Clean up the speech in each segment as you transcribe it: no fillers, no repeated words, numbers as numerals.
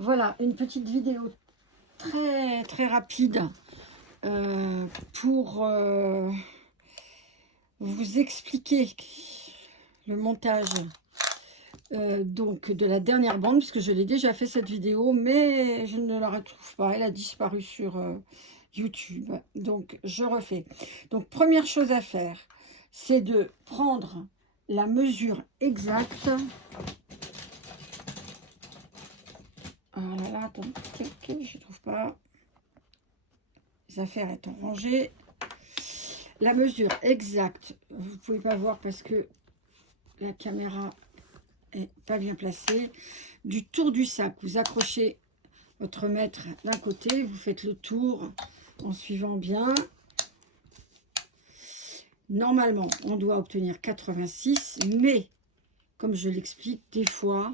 Voilà, une petite vidéo très très rapide pour vous expliquer le montage donc de la dernière bande, puisque je l'ai déjà fait cette vidéo, mais je ne la retrouve pas, elle a disparu sur YouTube, donc je refais. Donc première chose à faire, c'est de prendre la mesure exacte. Oh là là, attends, je ne trouve pas. Les affaires étant rangées. La mesure exacte, vous ne pouvez pas voir parce que la caméra est pas bien placée. Du tour du sac, vous accrochez votre mètre d'un côté, vous faites le tour en suivant bien. Normalement, on doit obtenir 86, mais comme je l'explique, des fois,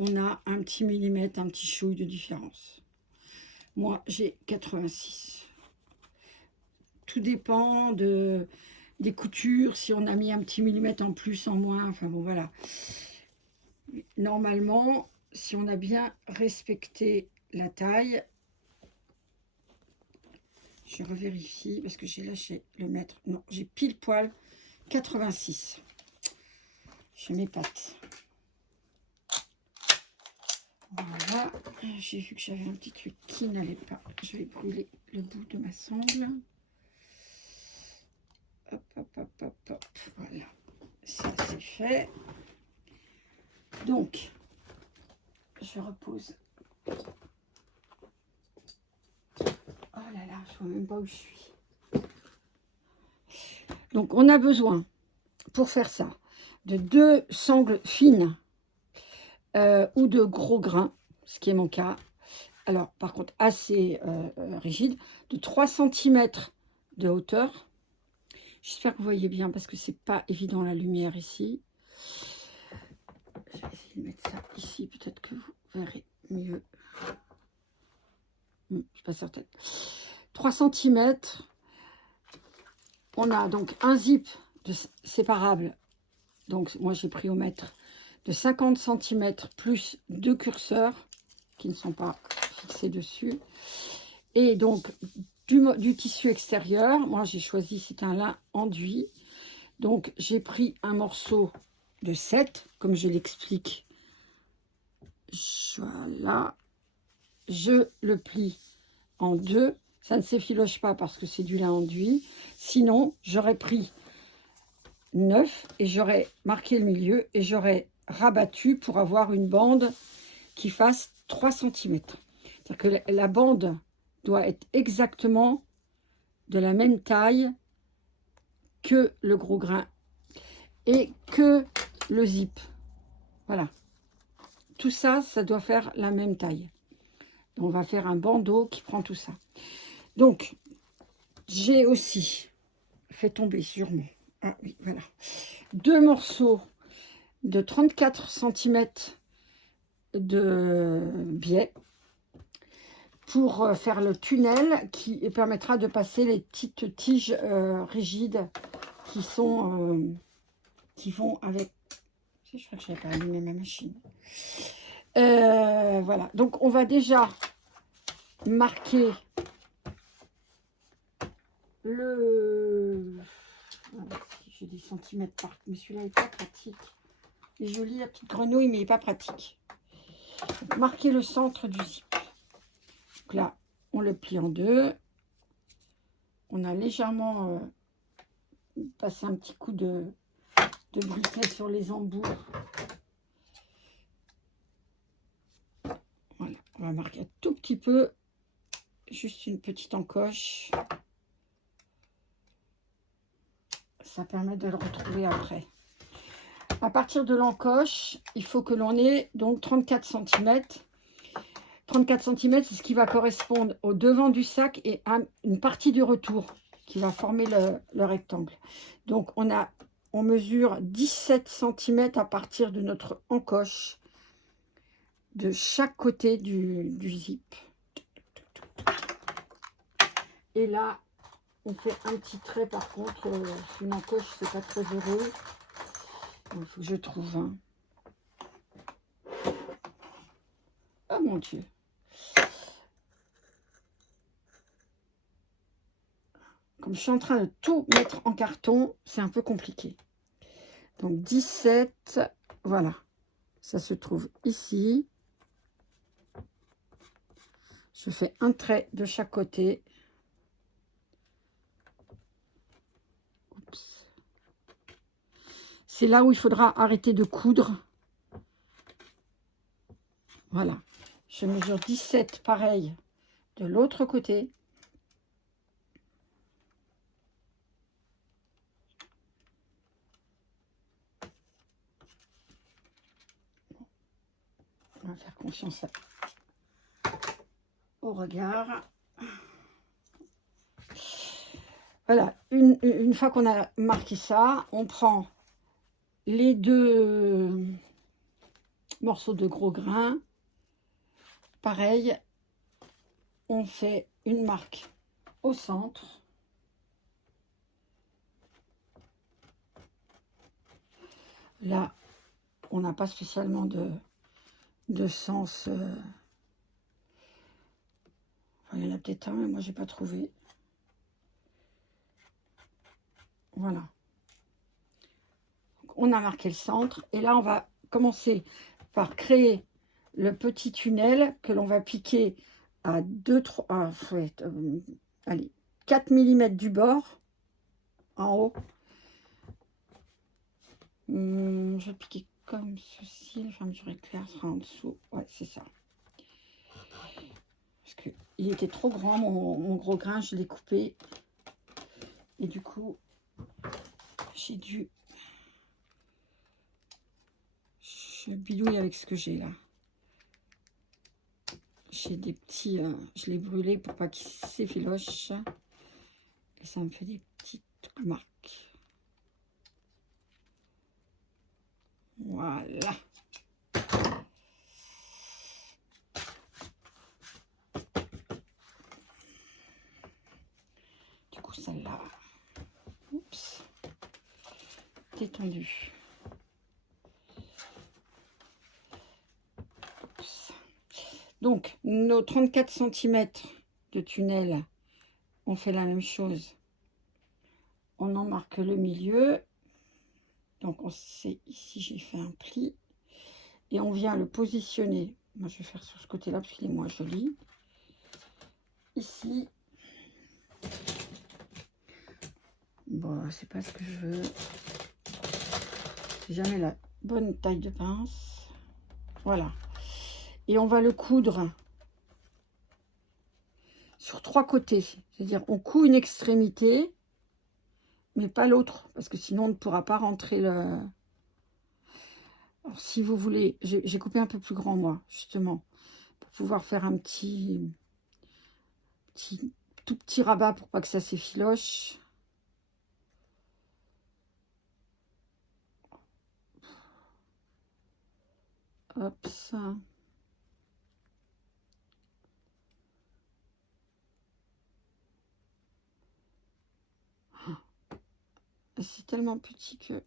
on a un petit millimètre, un petit chouille de différence. Moi, j'ai 86. Tout dépend des coutures, si on a mis un petit millimètre en plus, en moins, enfin bon, voilà. Normalement, si on a bien respecté la taille, je revérifie parce que j'ai lâché le mètre. Non, j'ai pile poil 86. Je m'épate. Voilà, j'ai vu que j'avais un petit truc qui n'allait pas. Je vais brûler le bout de ma sangle. Hop, hop, hop, hop, hop. Voilà, ça c'est fait. Donc, je repose. Oh là là, je ne vois même pas où je suis. Donc, on a besoin, pour faire ça, de 2 sangles fines ou de gros grains, ce qui est mon cas. Alors, par contre, assez rigide, de 3 cm de hauteur. J'espère que vous voyez bien parce que c'est pas évident la lumière ici. Je vais essayer de mettre ça ici, peut-être que vous verrez mieux. Je ne suis pas certaine. 3 cm. On a donc un zip séparable. Donc, moi, j'ai pris au mètre de 50 cm plus 2 curseurs qui ne sont pas fixés dessus. Et donc, du tissu extérieur, moi, j'ai choisi, c'est un lin enduit. Donc, j'ai pris un morceau de 7, comme je l'explique. Voilà. Je le plie en 2. Ça ne s'effiloche pas parce que c'est du lin enduit. Sinon, j'aurais pris 9 et j'aurais marqué le milieu et j'aurais rabattu pour avoir une bande qui fasse 3 cm. C'est-à-dire que la bande doit être exactement de la même taille que le gros grain et que le zip. Voilà. Tout ça, ça doit faire la même taille. On va faire un bandeau qui prend tout ça. Donc, j'ai aussi fait tomber sur moi. Ah oui, voilà. 2 morceaux de 34 cm de biais pour faire le tunnel qui permettra de passer les petites tiges rigides qui vont avec. Je crois que je n'avais pas allumé ma machine. Voilà, donc on va déjà marquer le. J'ai des centimètres par, mais celui-là n'est pas pratique. Il est joli la petite grenouille, mais il n'est pas pratique. Donc, marquer le centre du zip. Donc là, on le plie en 2. On a légèrement passé un petit coup de briquet sur les embouts. Voilà, on va marquer un tout petit peu, juste une petite encoche. Ça permet de le retrouver après. À partir de l'encoche, il faut que l'on ait donc 34 cm. 34 cm, c'est ce qui va correspondre au devant du sac et à une partie du retour qui va former le rectangle. Donc, on mesure 17 cm à partir de notre encoche de chaque côté du zip. Et là, on fait un petit trait par contre. Une encoche, c'est pas très heureux. Il faut que je trouve un. mon Dieu. Comme je suis en train de tout mettre en carton, c'est un peu compliqué. Donc 17, voilà. Ça se trouve ici. Je fais un trait de chaque côté. C'est là où il faudra arrêter de coudre. Voilà. Je mesure 17, pareil, de l'autre côté. On va faire confiance au regard. Voilà, une fois qu'on a marqué ça, on prend les deux morceaux de gros grain. Pareil, on fait une marque au centre. Là, on n'a pas spécialement de sens. Enfin, il y en a peut-être un, mais moi, j'ai pas trouvé. Voilà. Donc, on a marqué le centre. Et là, on va commencer par créer le petit tunnel que l'on va piquer à 4 mm du bord, en haut. Je vais piquer comme ceci. La fermeture éclair sera en dessous. Ouais, c'est ça. Parce qu'il était trop grand, mon gros grain, je l'ai coupé. Et du coup, j'ai dû... Je bidouille avec ce que j'ai là. J'ai des petits... je l'ai brûlé pour pas qu'il s'effiloche. Et ça me fait des petites marques. Voilà. Du coup, celle-là, oups, détendue. Oups. Donc, nos 34 cm de tunnel, on fait la même chose. On en marque le milieu. Donc, on sait, ici, j'ai fait un pli. Et on vient le positionner. Moi, je vais faire sur ce côté-là parce qu'il est moins joli. Ici. Bon, c'est pas ce que je veux. J'ai jamais la bonne taille de pince. Voilà. Et on va le coudre sur 3 côtés. C'est-à-dire, on coud une extrémité, mais pas l'autre. Parce que sinon, on ne pourra pas rentrer le... Alors, si vous voulez, j'ai coupé un peu plus grand, moi, justement, pour pouvoir faire un tout petit rabat pour pas que ça s'effiloche. Hop, ça. C'est tellement petit que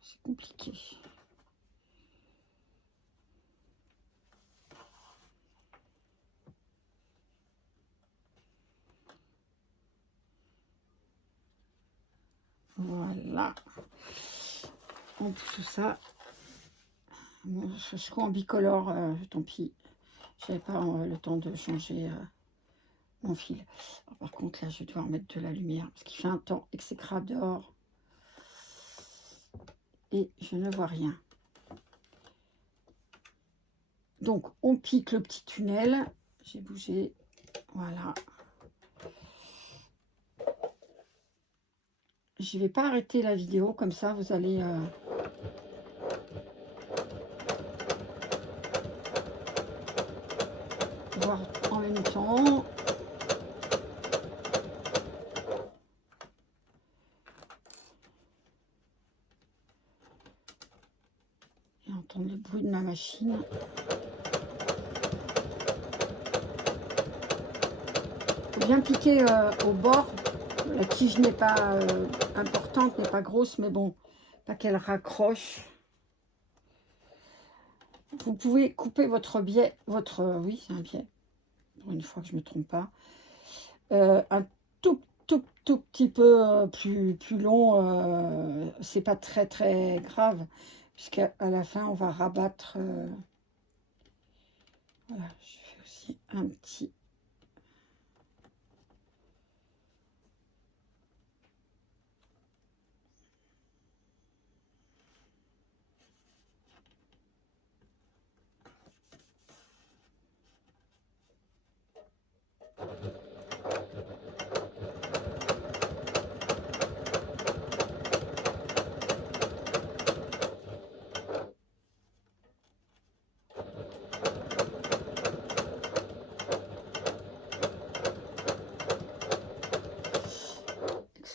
c'est compliqué. Voilà. On pousse tout ça. Bon, je crois en bicolore, tant pis. J'avais pas le temps de changer mon fil. Alors, par contre, là, je vais devoir mettre de la lumière parce qu'il fait un temps exécrable dehors. Et je ne vois rien. Donc, on pique le petit tunnel. J'ai bougé. Voilà. Je ne vais pas arrêter la vidéo. Comme ça, vous allez... voir en même temps. Et entendre le bruit de ma machine. Faut bien piquer au bord. La tige n'est pas importante, n'est pas grosse, mais bon, pas qu'elle raccroche. Vous pouvez couper votre biais, oui, c'est un biais, pour une fois que je ne me trompe pas, un tout petit peu plus long, c'est pas très très grave, puisqu'à la fin, on va rabattre, voilà, je fais aussi un petit...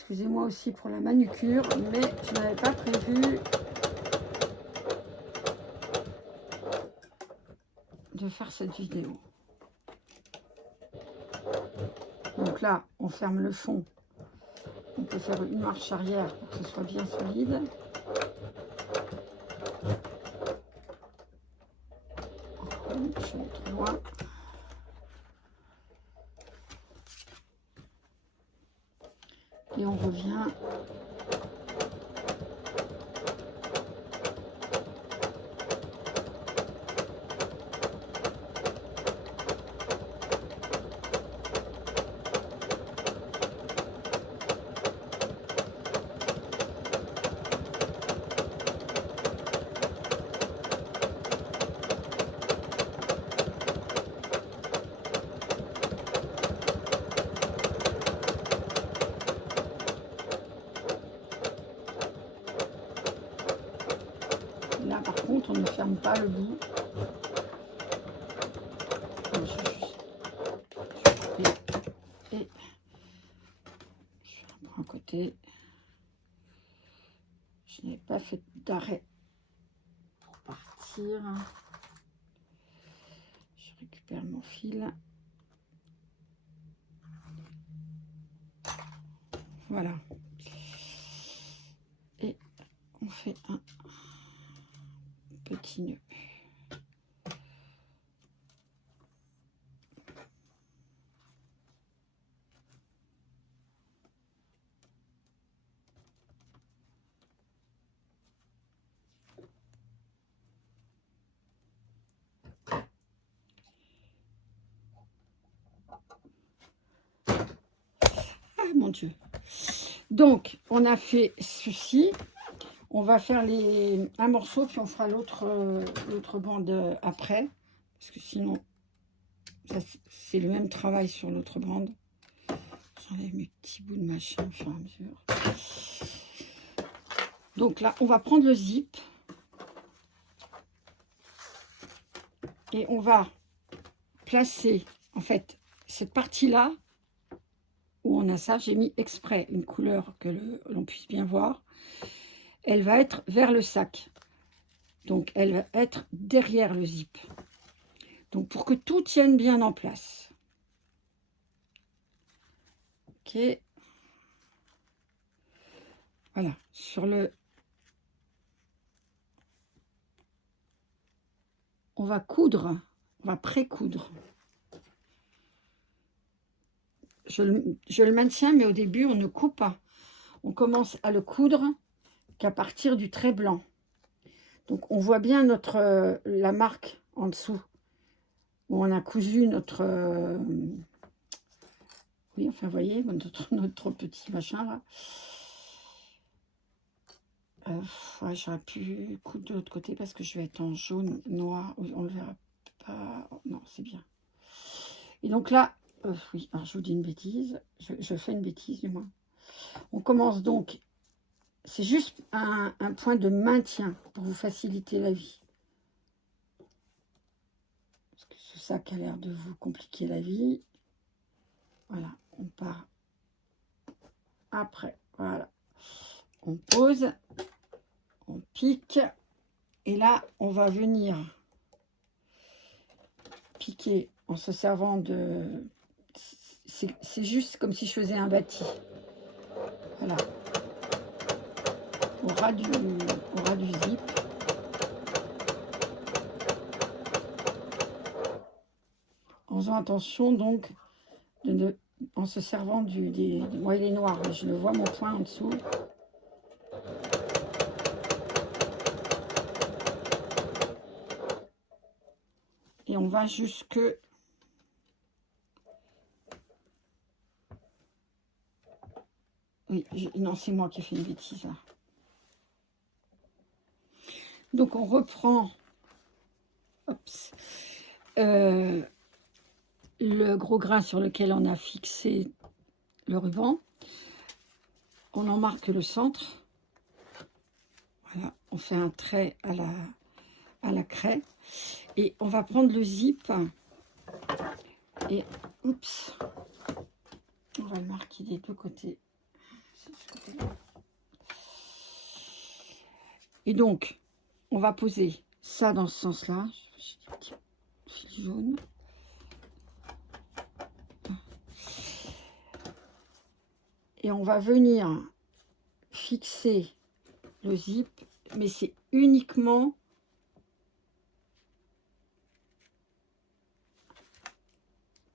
Excusez-moi aussi pour la manucure, mais je n'avais pas prévu de faire cette vidéo. Donc là, on ferme le fond. On peut faire une marche arrière pour que ce soit bien solide. Je suis allée trop loin. Et on revient. Là, par contre, on ne ferme pas le bout. Et je fais un côté. Je n'ai pas fait d'arrêt pour partir. Je récupère mon fil. Voilà. Et on fait un petit nœud. Ah mon Dieu. Donc, on a fait ceci. On va faire un morceau, puis on fera l'autre bande après. Parce que sinon, c'est le même travail sur l'autre bande. J'enlève mes petits bouts de machin au fur et à mesure. Donc là, on va prendre le zip. Et on va placer, en fait, cette partie-là, où on a ça, j'ai mis exprès une couleur que l'on puisse bien voir. Elle va être vers le sac. Donc, elle va être derrière le zip. Donc, pour que tout tienne bien en place. Ok. Voilà. On va coudre. On va pré-coudre. Je le maintiens, mais au début, on ne coupe pas. On commence à le coudre qu'à partir du trait blanc. Donc, on voit bien la marque en dessous, où on a cousu notre... oui, enfin, vous voyez, notre petit machin, là. Ouais, j'aurais pu coudre de l'autre côté, parce que je vais être en jaune, noir. Oui, on le verra pas. Non, c'est bien. Et donc là, oui, alors je vous dis une bêtise. Je fais une bêtise, du moins. On commence donc... C'est juste un point de maintien pour vous faciliter la vie. Parce que c'est ça qui a l'air de vous compliquer la vie. Voilà, on part après. Voilà. On pose, on pique. Et là, on va venir piquer en se servant de... C'est juste comme si je faisais un bâti. Voilà. Au ras du zip. en faisant attention donc, en se servant moi il est noir, mais je le vois mon point en dessous. Et on va jusque... Oui, non, c'est moi qui ai fait une bêtise là. Donc on reprend le gros grain sur lequel on a fixé le ruban. On en marque le centre. Voilà, on fait un trait à la craie. Et on va prendre le zip et oups, on va le marquer des deux côtés. Et donc, on va poser ça dans ce sens-là. J'ai des petits fils jaunes. Et on va venir fixer le zip, mais c'est uniquement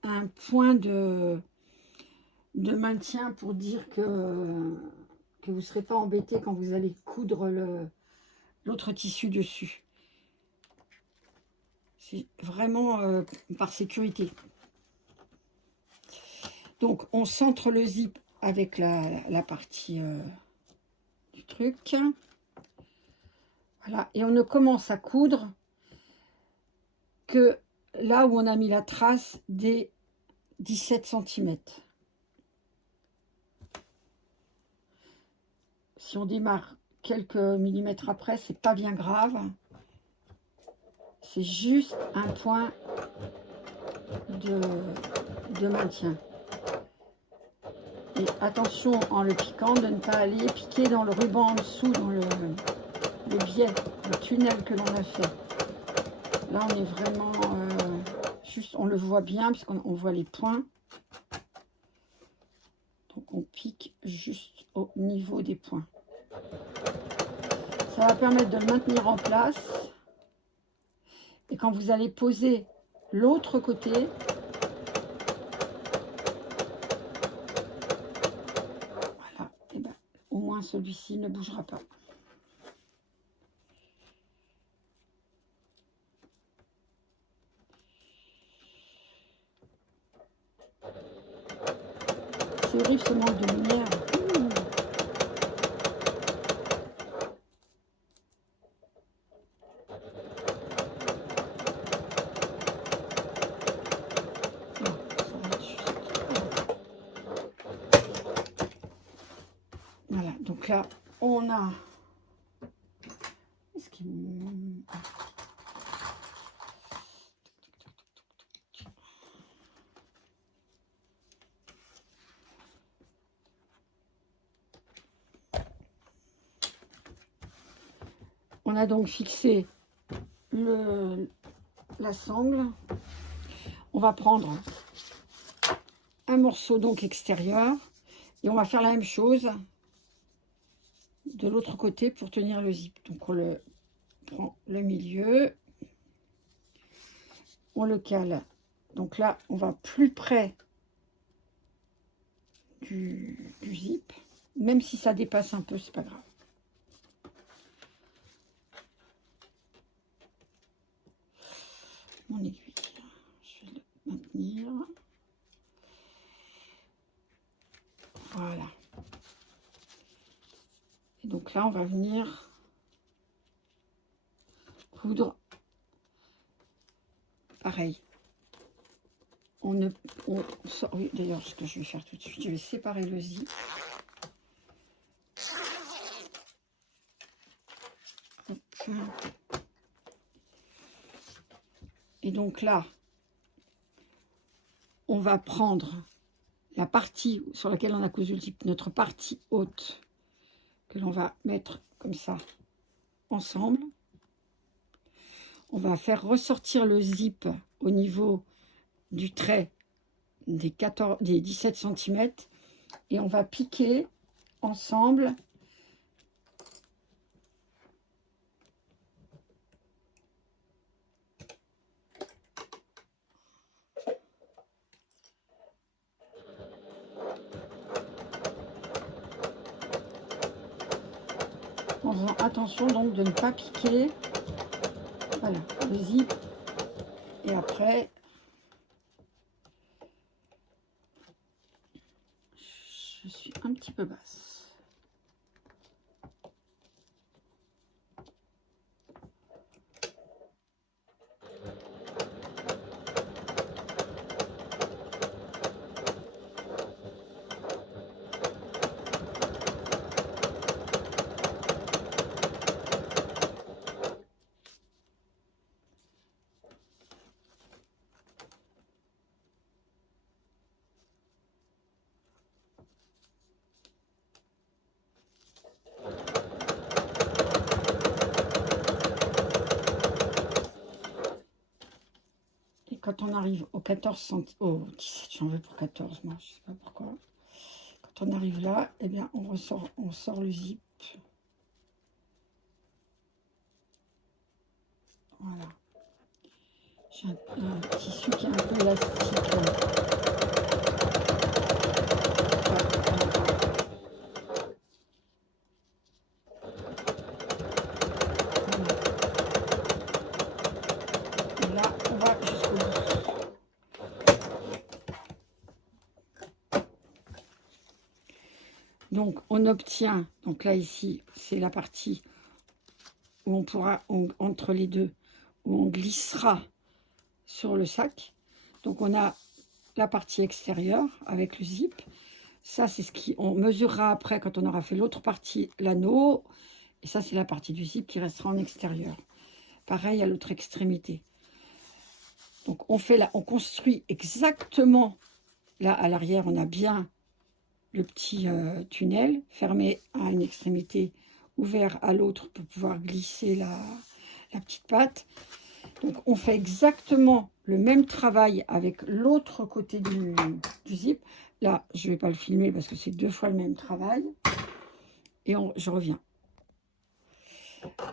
un point de maintien pour dire que vous ne serez pas embêté quand vous allez coudre l'autre tissu dessus. C'est vraiment par sécurité. Donc, on centre le zip avec la partie du truc. Voilà. Et on ne commence à coudre que là où on a mis la trace des 17 cm. Si on démarre quelques millimètres après, c'est pas bien grave. C'est juste un point de maintien. Et attention en le piquant de ne pas aller piquer dans le ruban en dessous, dans le biais, le tunnel que l'on a fait. Là on est vraiment juste, on le voit bien puisqu'on voit les points. Donc on pique juste au niveau des points. Ça va permettre de le maintenir en place. Et quand vous allez poser l'autre côté, voilà, et ben, au moins celui-ci ne bougera pas. C'est horrible ce manque de lumière. Voilà, donc là, on a... Est-ce qu'il... On a donc fixé la sangle. On va prendre un morceau donc extérieur et on va faire la même chose de l'autre côté pour tenir le zip. Donc on le prend le milieu, on le cale. Donc là, on va plus près du zip, même si ça dépasse un peu, c'est pas grave. Mon aiguille, je vais le maintenir. Voilà. Et donc là, on va venir coudre pareil. On sort. Oui, d'ailleurs, ce que je vais faire tout de suite, je vais séparer le zip. Et donc là, on va prendre la partie sur laquelle on a cousu le zip, notre partie haute, que l'on va mettre comme ça ensemble. On va faire ressortir le zip au niveau du trait des 17 cm et on va piquer ensemble faisant attention donc de ne pas piquer. Voilà, le zip. Et après, je suis un petit peu basse. Quand on arrive au 14 cm, au 17, j'en veux pour 14, moi, je sais pas pourquoi. Quand on arrive là, eh bien, on sort le zip. Voilà. J'ai un tissu qui est un peu élastique. Là. Et là, on va jusqu'au bout. Donc, on obtient, donc là, ici, c'est la partie où on pourra, entre les deux, où on glissera sur le sac. Donc, on a la partie extérieure avec le zip. Ça, c'est ce qu'on mesurera après quand on aura fait l'autre partie, l'anneau. Et ça, c'est la partie du zip qui restera en extérieur. Pareil à l'autre extrémité. Donc, on construit exactement, là, à l'arrière, on a bien le petit tunnel fermé à une extrémité, ouvert à l'autre pour pouvoir glisser la petite patte. Donc, on fait exactement le même travail avec l'autre côté du zip. Là, je ne vais pas le filmer parce que c'est 2 fois le même travail. Et je reviens.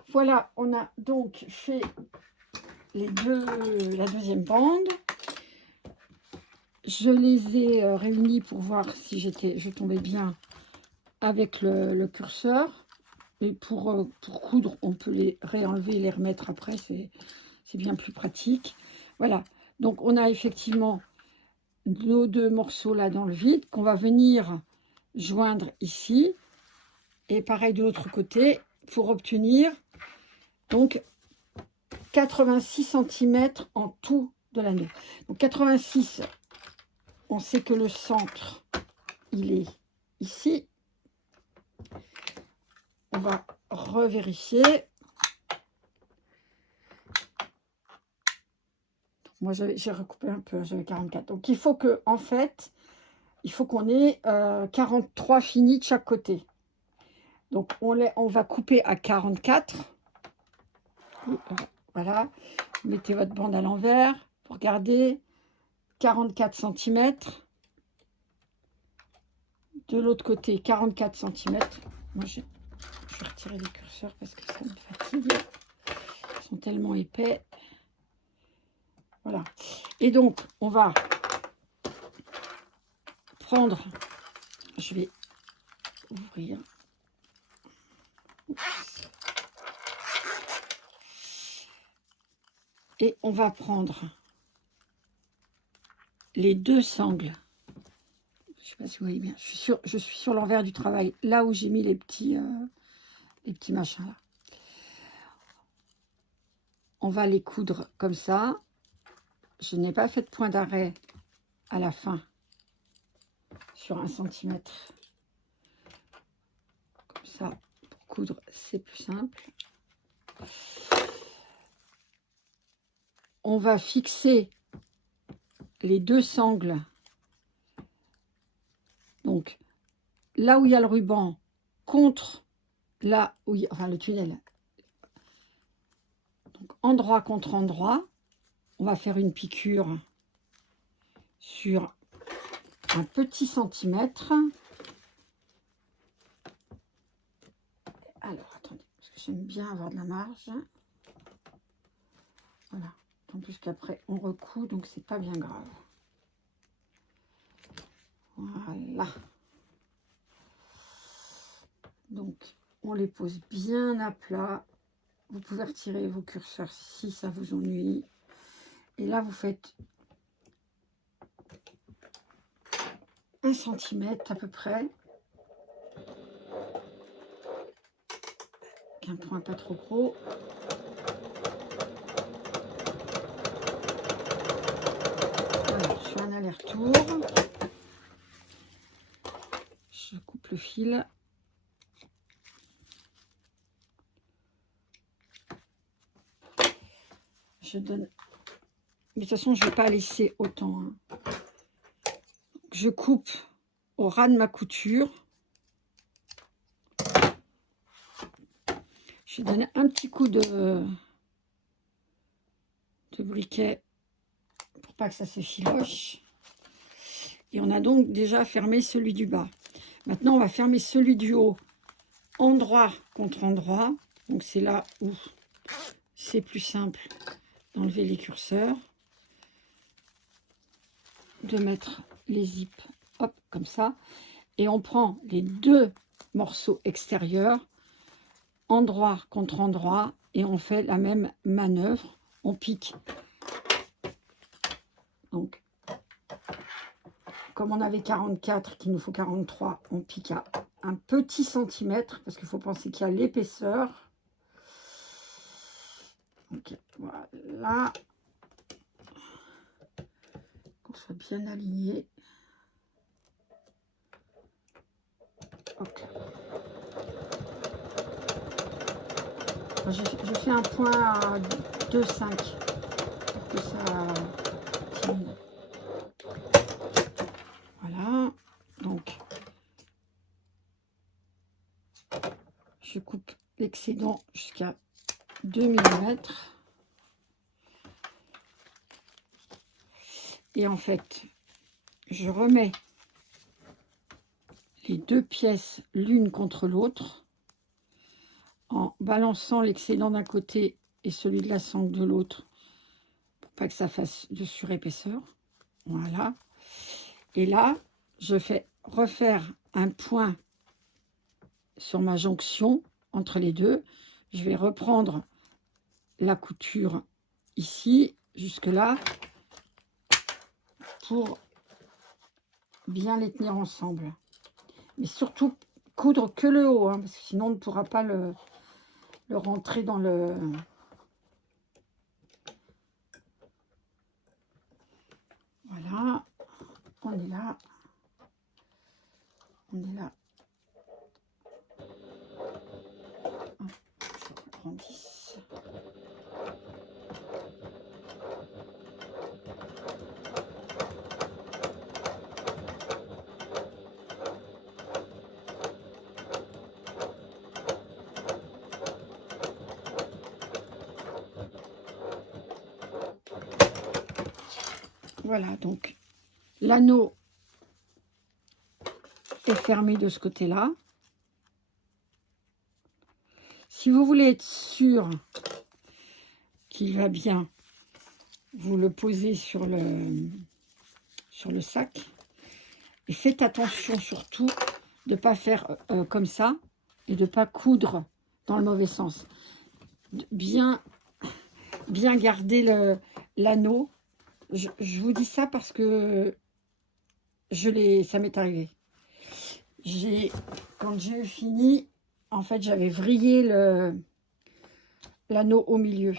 Voilà, on a donc fait la deuxième bande. Je les ai réunis pour voir si je tombais bien avec le curseur. Et pour coudre, on peut les réenlever et les remettre après. C'est bien plus pratique. Voilà. Donc, on a effectivement nos 2 morceaux là dans le vide qu'on va venir joindre ici. Et pareil de l'autre côté pour obtenir donc 86 cm en tout de l'anneau. Donc 86, on sait que le centre, il est ici. On va revérifier. Moi, j'ai recoupé un peu, j'avais 44. Donc, il faut que, en fait, il faut qu'on ait 43 finis de chaque côté. Donc, on va couper à 44. Voilà. Mettez votre bande à l'envers. Vous regardez. 44 cm. De l'autre côté, 44 cm. Moi, je vais retirer les curseurs parce que ça me fatigue. Ils sont tellement épais. Voilà. Et donc, on va prendre... Je vais ouvrir. Et on va prendre les 2 sangles. Je ne sais pas si vous voyez bien. Je suis sur l'envers du travail, là où j'ai mis les petits machins là. On va les coudre comme ça. Je n'ai pas fait de point d'arrêt à la fin sur 1 cm. Comme ça, pour coudre, c'est plus simple. On va fixer les 2 sangles. Donc, là où il y a le ruban, contre là où il y a, enfin le tunnel. Donc, endroit contre endroit. On va faire une piqûre sur un petit centimètre. Alors, attendez, parce que j'aime bien avoir de la marge. Voilà. En plus qu'après, on recoud, donc c'est pas bien grave. Voilà. Donc, on les pose bien à plat. Vous pouvez retirer vos curseurs si ça vous ennuie. Et là, vous faites 1 cm à peu près. Un point pas trop gros. Alors, je fais un aller-retour. Je coupe le fil. Je donne... Mais de toute façon, je ne vais pas laisser autant. Hein. Je coupe au ras de ma couture. Je vais donner un petit coup de briquet pour pas que ça se filoche. Et on a donc déjà fermé celui du bas. Maintenant, on va fermer celui du haut, endroit contre endroit. Donc, c'est là où c'est plus simple d'enlever les curseurs, de mettre les zips, hop, comme ça. Et on prend les 2 morceaux extérieurs, endroit contre endroit, et on fait la même manœuvre. On pique. Donc, comme on avait 44, qu'il nous faut 43, on pique à un petit centimètre, parce qu'il faut penser qu'il y a l'épaisseur. Ok, voilà. Qu'on soit bien aligné. Ok. Je fais un point à 2,5 pour que ça tienne. Voilà. Donc, je coupe l'excédent jusqu'à 2 mm. Et en fait, je remets les 2 pièces l'une contre l'autre en balançant l'excédent d'un côté et celui de la sangle de l'autre pour pas que ça fasse de surépaisseur. Voilà. Et là, je fais refaire un point sur ma jonction entre les deux. Je vais reprendre la couture ici, jusque là, pour bien les tenir ensemble. Mais surtout, coudre que le haut, hein, parce que sinon on ne pourra pas le rentrer dans le... Voilà, on est là. On est là. Je reprends 10. Voilà, donc l'anneau est fermé de ce côté-là. Si vous voulez être sûr qu'il va bien, vous le posez sur le sac. Et faites attention surtout de ne pas faire comme ça et de ne pas coudre dans le mauvais sens. Bien garder l'anneau. Je vous dis ça parce que ça m'est arrivé. Quand j'ai fini, en fait, j'avais vrillé l'anneau au milieu.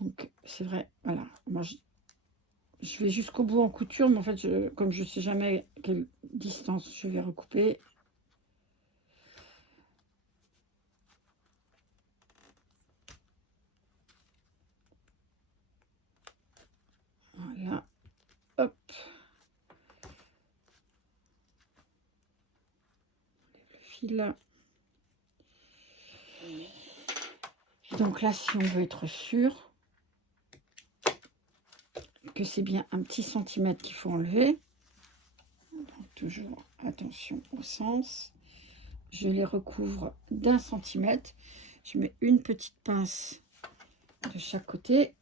Donc, c'est vrai, voilà. Moi, je vais jusqu'au bout en couture, mais en fait, comme je ne sais jamais quelle distance je vais recouper. Voilà. Hop. Le fil. Et donc là, si on veut être sûr que c'est bien un petit centimètre qu'il faut enlever, donc toujours attention au sens, je les recouvre d'1 centimètre. Je mets une petite pince de chaque côté.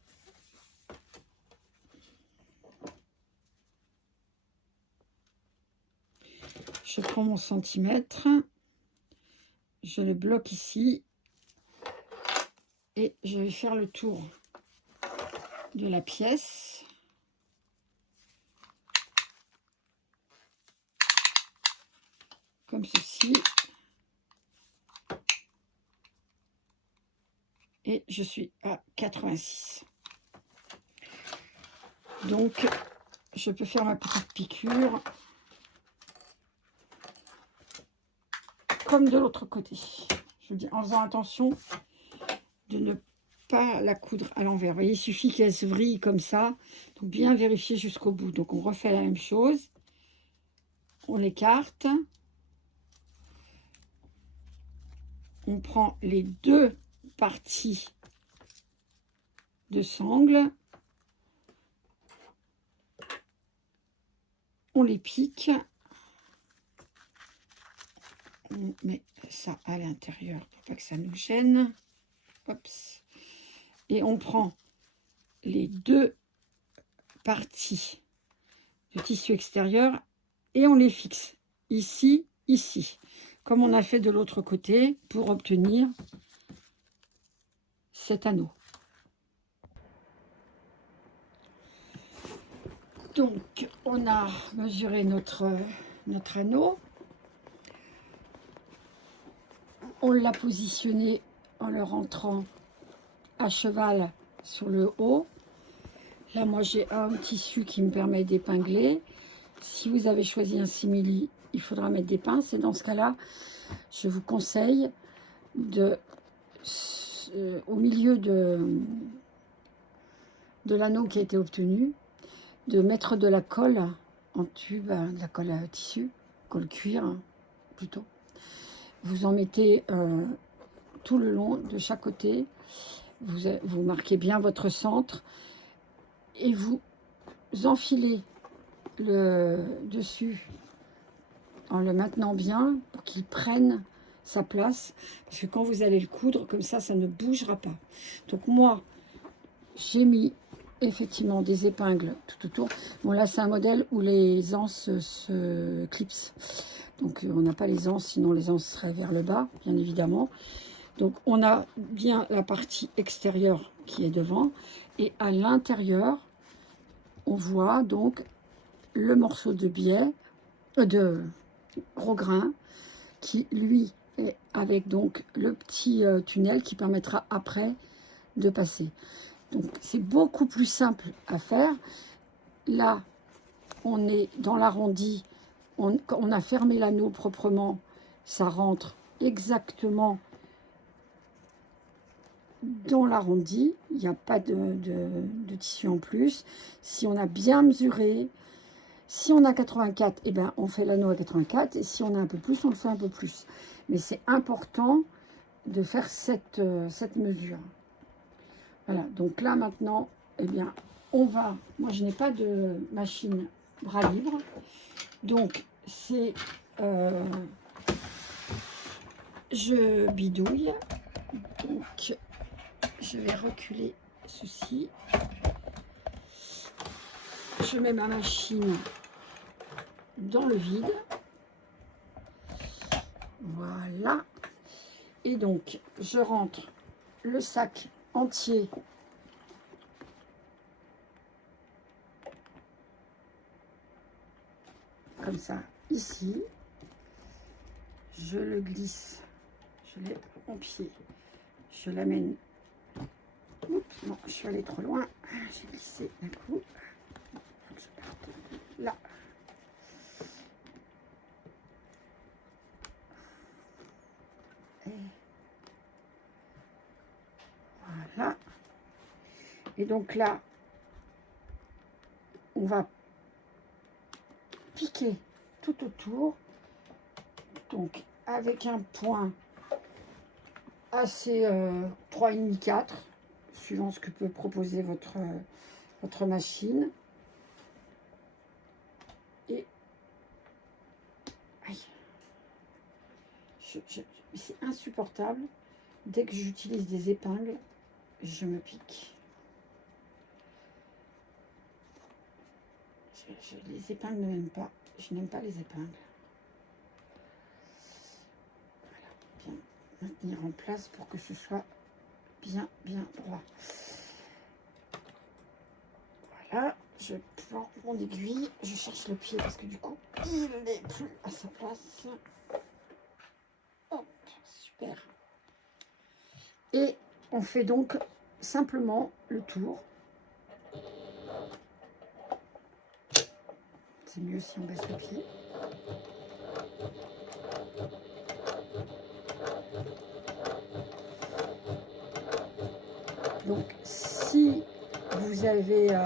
je prends mon centimètre, je le bloque ici et je vais faire le tour de la pièce. Comme ceci. Et je suis à 86. Donc, je peux faire ma petite piqûre comme de l'autre côté. Je vous dis en faisant attention de ne pas la coudre à l'envers. Vous voyez, il suffit qu'elle se vrille comme ça. Donc, bien vérifier jusqu'au bout. Donc, on refait la même chose. On l'écarte. On prend les deux parties de sangle. On les pique. On met ça à l'intérieur pour pas que ça nous gêne. Hop. Et on prend les deux parties de tissu extérieur et on les fixe ici, ici, comme on a fait de l'autre côté pour obtenir cet anneau. Donc, on a mesuré notre anneau. On l'a positionné en le rentrant à cheval sur le haut. Là, moi, j'ai un tissu qui me permet d'épingler. Si vous avez choisi un simili, il faudra mettre des pinces. Et dans ce cas-là, je vous conseille de, au milieu de l'anneau qui a été obtenu, de mettre de la colle en tube, de la colle à tissu, colle cuir hein, plutôt. Vous en mettez tout le long de chaque côté. Vous marquez bien votre centre et vous enfilez le dessus en le maintenant bien pour qu'il prenne sa place. Parce que quand vous allez le coudre, comme ça ne bougera pas. Donc moi, j'ai mis effectivement des épingles tout autour. Bon là, c'est un modèle où les anses se clipsent. Donc on n'a pas les anses, sinon les anses seraient vers le bas, bien évidemment. Donc on a bien la partie extérieure qui est devant. Et à l'intérieur, on voit donc le morceau de biais, de gros grain, qui lui est avec donc le petit tunnel qui permettra après de passer. Donc c'est beaucoup plus simple à faire. Là, on est dans l'arrondi, on a fermé l'anneau proprement, ça rentre exactement dans l'arrondi, il n'y a pas de tissu en plus. Si on a bien mesuré, si on a 84, eh ben, on fait l'anneau à 84, et si on a un peu plus, on le fait un peu plus. Mais c'est important de faire cette mesure. Voilà, donc là maintenant, eh bien, on va... Moi, je n'ai pas de machine bras libre, donc c'est... je bidouille, donc je vais reculer ceci. Je mets ma machine dans le vide. Voilà. Et donc, je rentre le sac entier comme ça, ici. Je le glisse. Je l'ai en pied. Je l'amène. Oups, non, je suis allée trop loin. J'ai glissé d'un coup. Je parte là. Et voilà. Et donc là, on va piquer tout autour. Donc avec un point assez 3,5-4, suivant ce que peut proposer votre machine. Et c'est insupportable. Dès que j'utilise des épingles, je me pique. Les épingles ne m'aiment pas. Je n'aime pas les épingles. maintenir en place pour que ce soit bien droit. Voilà, je prends mon aiguille, je cherche le pied parce que du coup, il n'est plus à sa place. Hop, super. Et on fait donc simplement le tour. C'est mieux si on baisse le pied. Donc, si vous avez...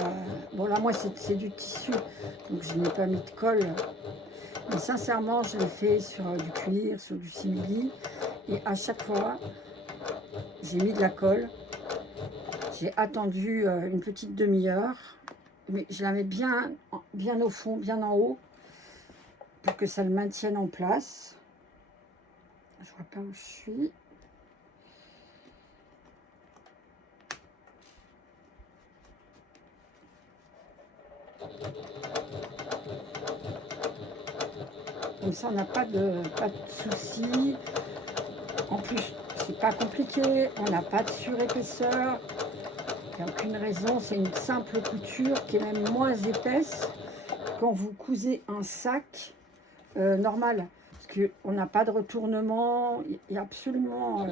bon, là, moi, c'est du tissu, donc je n'ai pas mis de colle. Mais sincèrement, je l'ai fait sur du cuir, sur du simili. Et à chaque fois, j'ai mis de la colle. J'ai attendu une petite demi-heure. Mais je la mets bien au fond, bien en haut, pour que ça le maintienne en place. Je vois pas où je suis. Comme ça, on n'a pas de soucis. En plus, c'est pas compliqué. On n'a pas de surépaisseur. Il n'y a aucune raison. C'est une simple couture qui est même moins épaisse quand vous cousez un sac normal. Parce qu'on n'a pas de retournement. Il n'y a absolument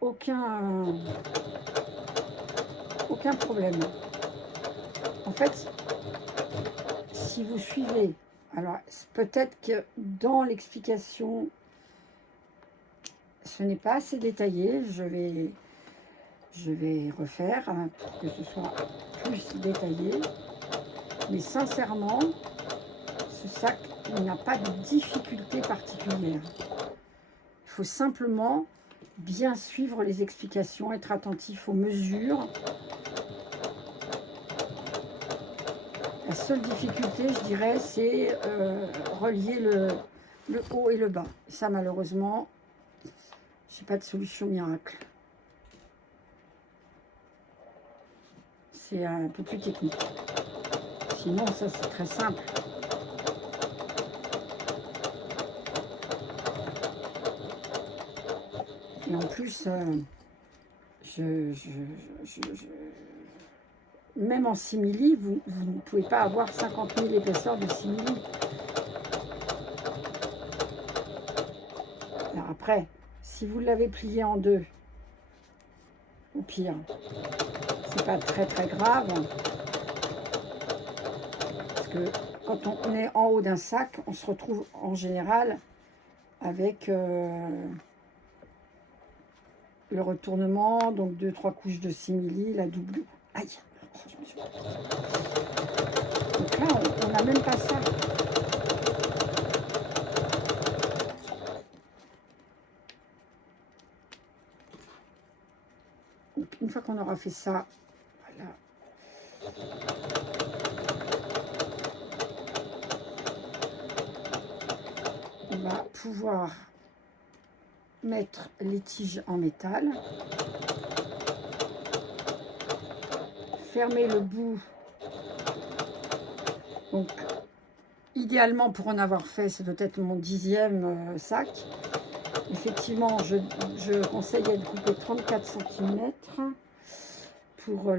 aucun problème. En fait, si vous suivez, alors peut-être que dans l'explication, ce n'est pas assez détaillé. Je vais refaire pour que ce soit plus détaillé. Mais sincèrement, ce sac n'a pas de difficulté particulière. Il faut simplement bien suivre les explications, être attentif aux mesures. La seule difficulté, je dirais, c'est relier le haut et le bas. Et ça, malheureusement, j'ai pas de solution miracle. C'est un peu plus technique. Sinon, ça, c'est très simple. Et en plus, même en simili, vous ne pouvez pas avoir 50 000 épaisseurs de simili. Alors après, si vous l'avez plié en deux, au pire, c'est pas très grave. Parce que quand on est en haut d'un sac, on se retrouve en général avec le retournement, donc 2-3 couches de simili, la double. Aïe, je me suis... Donc là, on n'a même pas ça. Donc, une fois qu'on aura fait ça, voilà. On va pouvoir mettre les tiges en métal. Fermer le bout. Donc, idéalement, pour en avoir fait, ça doit être mon 10e sac. Effectivement, je conseillais de couper 34 cm pour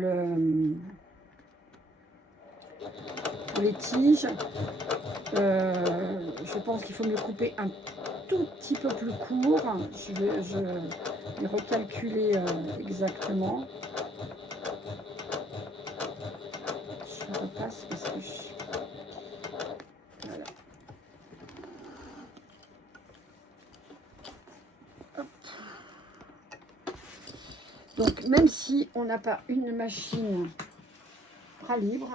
les tiges. Je pense qu'il faut mieux couper un tout petit peu plus court. Je vais recalculer exactement. Je repasse parce que voilà. Hop. Donc, même si on n'a pas une machine bras libre,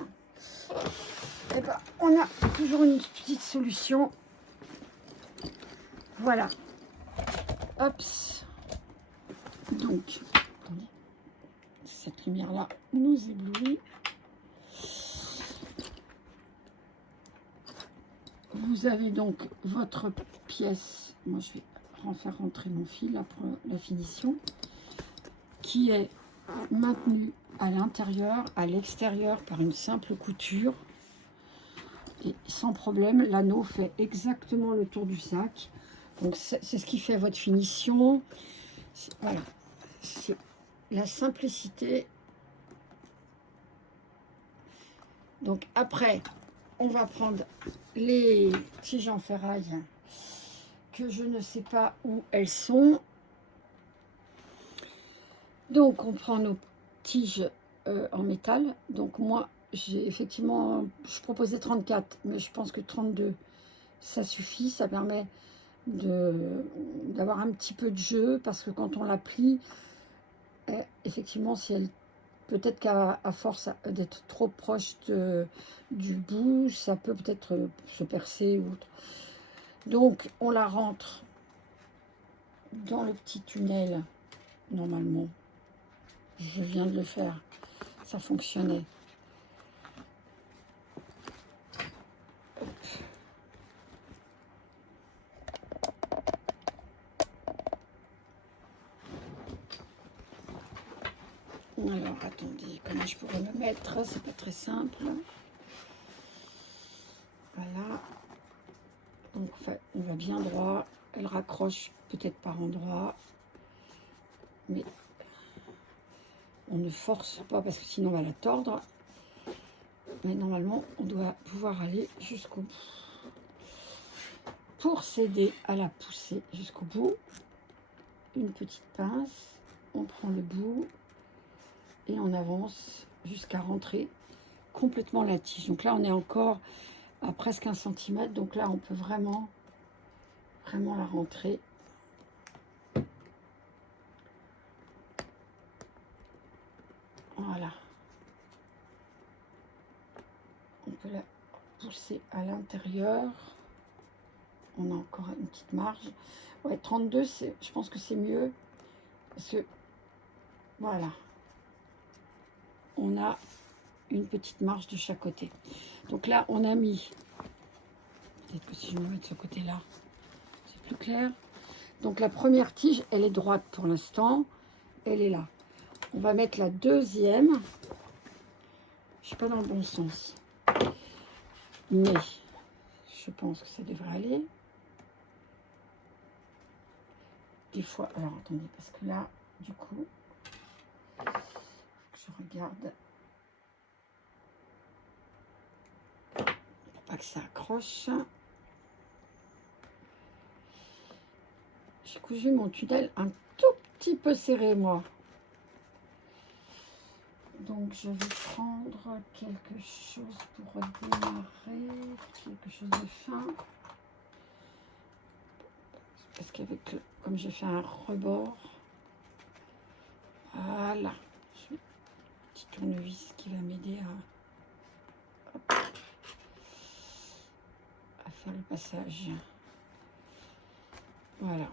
eh ben, on a toujours une petite solution. Voilà. Hop. Donc, cette lumière-là nous éblouit. Vous avez donc votre pièce. Moi, je vais faire rentrer mon fil là pour la finition, qui est maintenue à l'intérieur, à l'extérieur par une simple couture. Et sans problème, l'anneau fait exactement le tour du sac. Donc c'est ce qui fait votre finition. Voilà, c'est la simplicité. Donc après, on va prendre les tiges en ferraille que je ne sais pas où elles sont. Donc on prend nos tiges en métal. Donc moi, j'ai effectivement, je proposais 34, mais je pense que 32, ça suffit. Ça permet d'avoir un petit peu de jeu, parce que quand on la plie, effectivement, si elle peut-être qu'à force d'être trop proche du bout, ça peut peut-être se percer ou autre. Donc on la rentre dans le petit tunnel. Normalement, je viens de le faire, ça fonctionnait. Alors, attendez, comment je pourrais me mettre? C'est pas très simple. Voilà. Donc, on va bien droit. Elle raccroche peut-être par endroit. Mais on ne force pas, parce que sinon on va la tordre. Mais normalement, on doit pouvoir aller jusqu'au bout. Pour s'aider à la pousser jusqu'au bout, une petite pince. On prend le bout et on avance jusqu'à rentrer complètement la tige. Donc là, on est encore à presque 1 cm. Donc là, on peut vraiment la rentrer. Voilà. On peut la pousser à l'intérieur. On a encore une petite marge. Ouais, 32, je pense que c'est mieux. Parce que, voilà. On a une petite marge de chaque côté. Donc là, on a mis... Peut-être que si je me mets de ce côté-là, c'est plus clair. Donc la première tige, elle est droite pour l'instant. Elle est là. On va mettre la deuxième. Je ne suis pas dans le bon sens. Mais je pense que ça devrait aller. Des fois, alors attendez, parce que là, du coup, je regarde. Pour pas que ça accroche. J'ai cousu mon tunnel un tout petit peu serré, moi. Donc, je vais prendre quelque chose pour redémarrer, quelque chose de fin. Parce qu'avec, comme j'ai fait un rebord, voilà, j'ai un petit tournevis qui va m'aider à faire le passage. Voilà.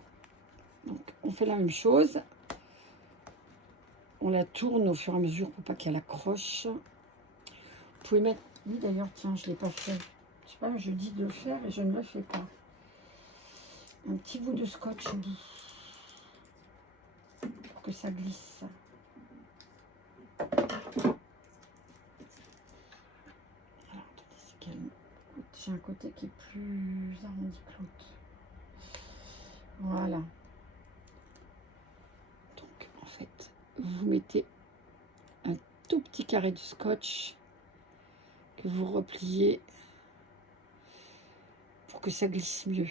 Donc, on fait la même chose. On la tourne au fur et à mesure pour pas qu'elle accroche. Vous pouvez mettre... Oui, d'ailleurs, tiens, je ne l'ai pas fait. Je sais pas, je dis de le faire et je ne le fais pas. Un petit bout de scotch au bout. Pour que ça glisse. Alors, attendez, c'est quel... J'ai un côté qui est plus arrondi que l'autre. Voilà. Donc, en fait, vous mettez un tout petit carré de scotch que vous repliez pour que ça glisse mieux.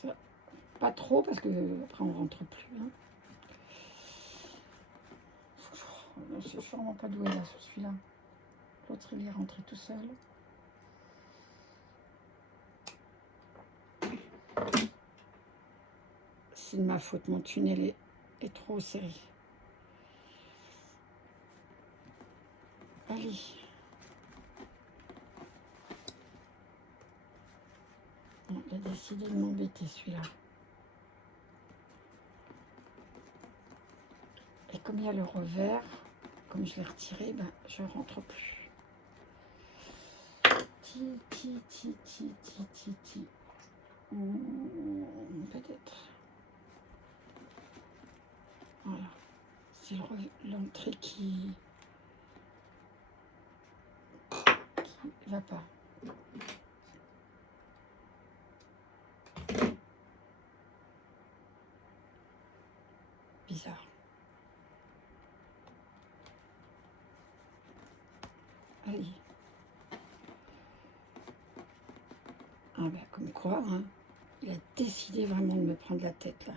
Ça, pas trop parce que après on rentre plus. Hein. Je suis vraiment pas douée là sur celui-là. L'autre il est rentré tout seul. C'est de ma faute, mon tunnel est trop serré. Allez. Bon, il a décidé de m'embêter celui-là. Et comme il y a le revers, comme je l'ai retiré, ben, je ne rentre plus. Peut-être. Voilà. C'est l'entrée qui va pas. Bizarre. Allez. Ah ben, comme quoi, hein, il a décidé vraiment de me prendre la tête, là.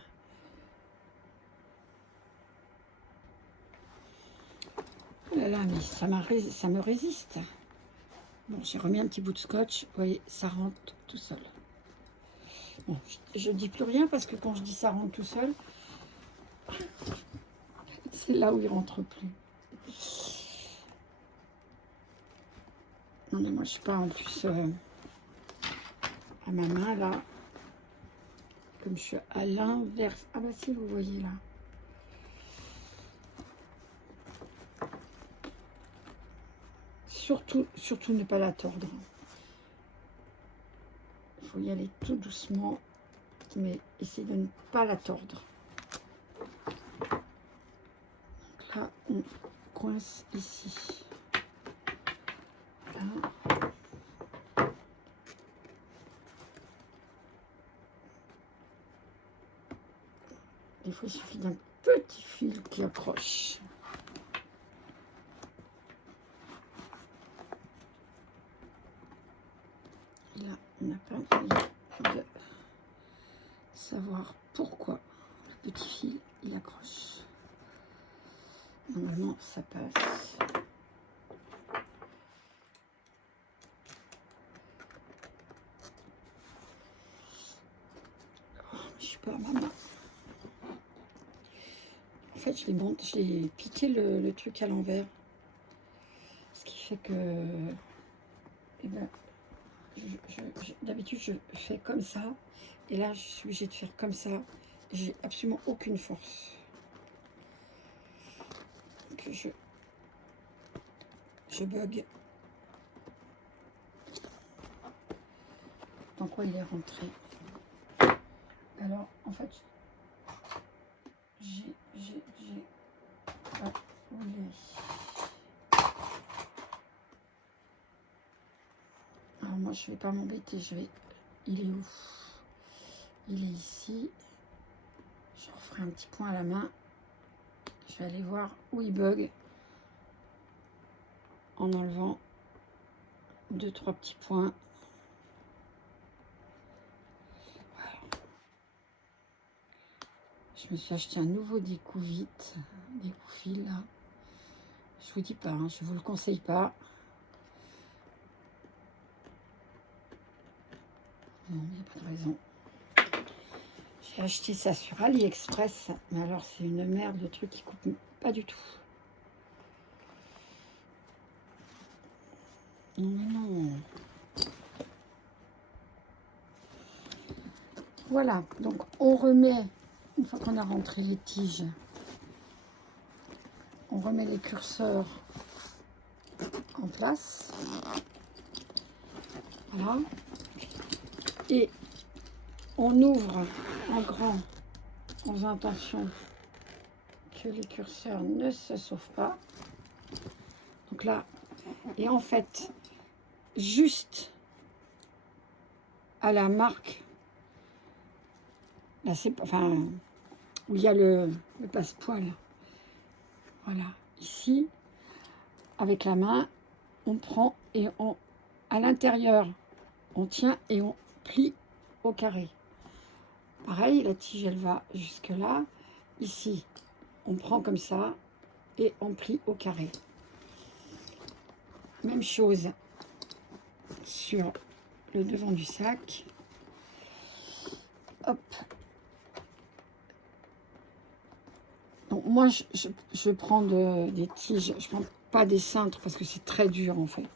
Oh là là, mais ça me résiste. Bon, j'ai remis un petit bout de scotch. Vous voyez, ça rentre tout seul. Bon, je dis plus rien parce que quand je dis ça rentre tout seul, c'est là où il rentre plus. Non, mais moi, je suis pas en plus à ma main, là. Comme je suis à l'inverse. Ah bah si, vous voyez, là. Surtout ne pas la tordre. Il faut y aller tout doucement, mais essayer de ne pas la tordre. Donc là, on coince ici. Là. Des fois, il suffit d'un petit fil qui accroche. Et là, on n'a pas envie de savoir pourquoi le petit fil, il accroche. Normalement, ça passe. Oh, je suis pas à ma main. En fait, j'ai piqué le truc à l'envers. Ce qui fait que, eh ben, d'habitude, je fais comme ça. Et là, je suis obligée de faire comme ça. J'ai absolument aucune force. Donc, je bug. Dans quoi il est rentré? Alors, en fait, j'ai... Ah, où il est? Alors, moi, je vais pas m'embêter. Il est où? Il est ici. Je referai un petit point à la main. Je vais aller voir où il bug. En enlevant 2-3 petits points. Voilà. Je me suis acheté un nouveau découvite, découfil là. Je vous dis pas, hein, je vous le conseille pas. Non, il n'y a pas de raison. J'ai acheté ça sur AliExpress, mais alors c'est une merde, le truc qui coupe pas du tout. Non, mais non. Voilà, donc on remet, une fois qu'on a rentré les tiges, on remet les curseurs en place. Voilà. Et on ouvre en grand, en faisant attention que les curseurs ne se sauvent pas. Donc là, et en fait, juste à la marque, là c'est enfin où il y a le passepoil, voilà, ici, avec la main, on prend et on, à l'intérieur, on tient et on plie au carré. Pareil, la tige, elle va jusque là. Ici, on prend comme ça et on plie au carré. Même chose sur le devant du sac. Hop. Donc moi, je prends des tiges. Je prends pas des cintres parce que c'est très dur en fait.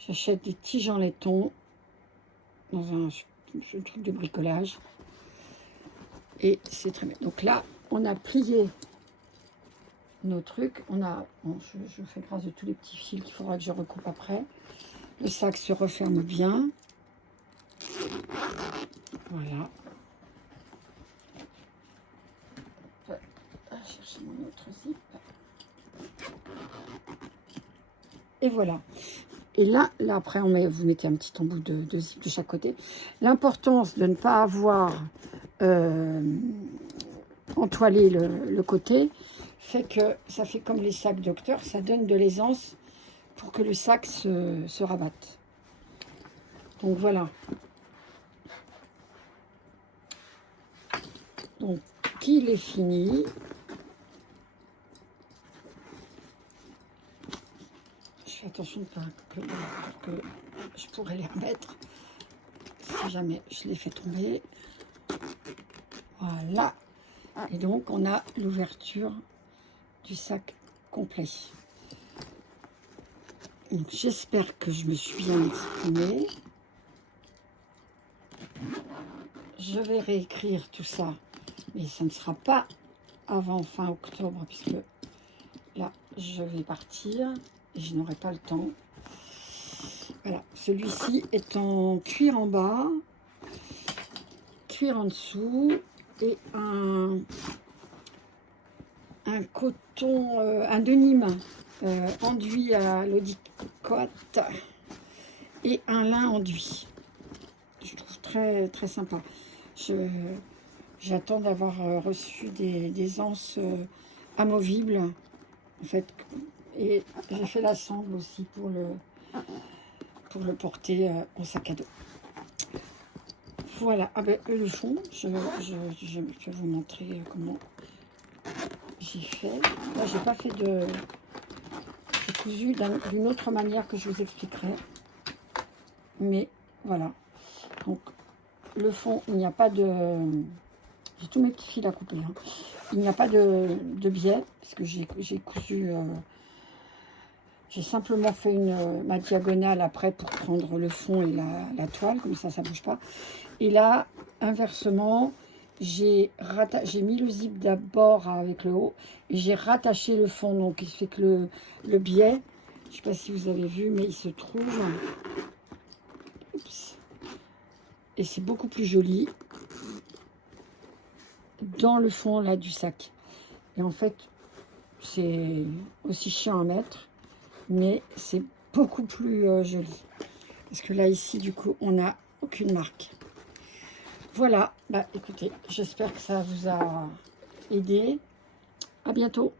J'achète des tiges en laiton dans un truc de bricolage. Et c'est très bien. Donc là, on a plié nos trucs. On a, bon, je fais grâce de tous les petits fils qu'il faudra que je recoupe après. Le sac se referme bien. Voilà. Je vais chercher mon autre zip. Et voilà. Et là après, vous mettez un petit embout de zip de chaque côté. L'importance de ne pas avoir entoilé le côté fait que ça fait comme les sacs docteurs, ça donne de l'aisance pour que le sac se rabatte. Donc voilà. Donc, qu'il est fini. Je fais attention que je pourrais les remettre si jamais je les fais tomber. Voilà. Et donc, on a l'ouverture du sac complet. Donc, j'espère que je me suis bien exprimée. Je vais réécrire tout ça, mais ça ne sera pas avant fin octobre, puisque là, je vais partir et je n'aurai pas le temps. Voilà, celui-ci est en cuir en bas, cuir en dessous et un coton, un denim enduit à l'Odicote et un lin enduit. Je trouve très très sympa. J'attends d'avoir reçu des anses amovibles en fait, et j'ai fait la sangle aussi pour le porter en sac à dos. Voilà, ah ben, le fond, je vais vous montrer comment j'ai fait. Là, j'ai pas fait j'ai cousu d'une autre manière que je vous expliquerai. Mais voilà. Donc, le fond, il n'y a pas de... J'ai tous mes petits fils à couper. Hein. Il n'y a pas de biais, parce que j'ai cousu... j'ai simplement fait ma diagonale après pour prendre le fond et la toile, comme ça, ça ne bouge pas. Et là, inversement, j'ai mis le zip d'abord avec le haut et j'ai rattaché le fond. Donc, il fait que le biais, je ne sais pas si vous avez vu, mais il se trouve... Oups. Et c'est beaucoup plus joli dans le fond là du sac. Et en fait, c'est aussi chiant à mettre, mais c'est beaucoup plus joli. Parce que là, ici, du coup, on n'a aucune marque. Voilà, bah écoutez, j'espère que ça vous a aidé. À bientôt.